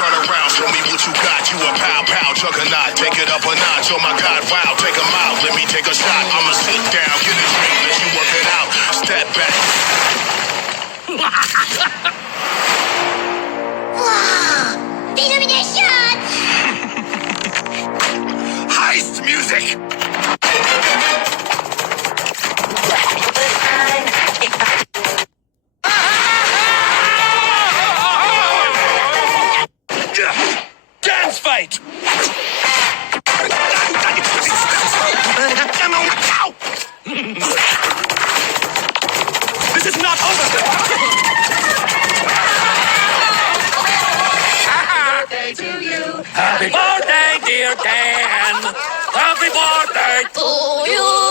turn around, show me what you got. You a pow pow juggernaut, take it up a notch. Oh my God, wow, take 'em out. Let me take a shot. I'ma sit down, get a drink, let you work it out. Step back. Wow! Illumination! Heist music. Dance fight. This is not over. Birthday to you. Happy birthday, dear Dan. Happy birthday To you!